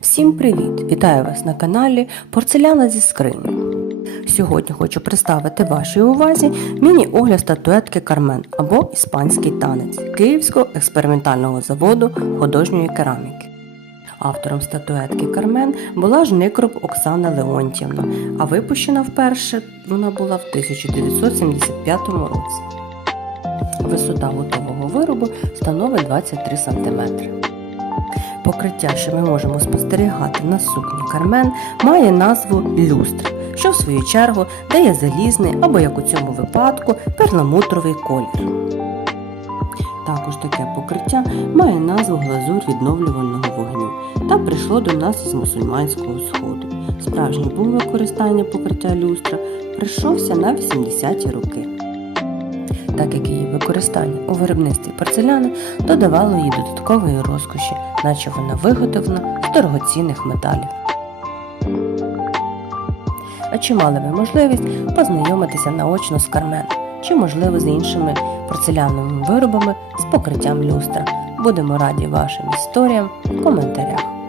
Всім привіт! Вітаю вас на каналі Порцеляна зі скрині. Сьогодні хочу представити вашій увазі міні-огляд статуетки Кармен або іспанський танець Київського експериментального заводу художньої кераміки. Автором статуетки Кармен була жникроб Оксана Леонтівна, а випущена вперше вона була в 1975 році. Висота готового виробу становить 23 см. Покриття, що ми можемо спостерігати на сукні Кармен, має назву люстр, що в свою чергу дає залізний або, як у цьому випадку, перламутровий колір. Також таке покриття має назву глазур відновлювального вогню та прийшло до нас із мусульманського сходу. Справжній бум використання покриття люстра прийшовся на 80-ті роки. Так як її використання у виробництві порцеляни додавало їй додаткової розкоші, наче вона виготовлена з дорогоцінних металів. А чи мали ви можливість познайомитися наочно з Кармен, чи можливо з іншими порцеляновими виробами з покриттям люстра? Будемо раді вашим історіям в коментарях.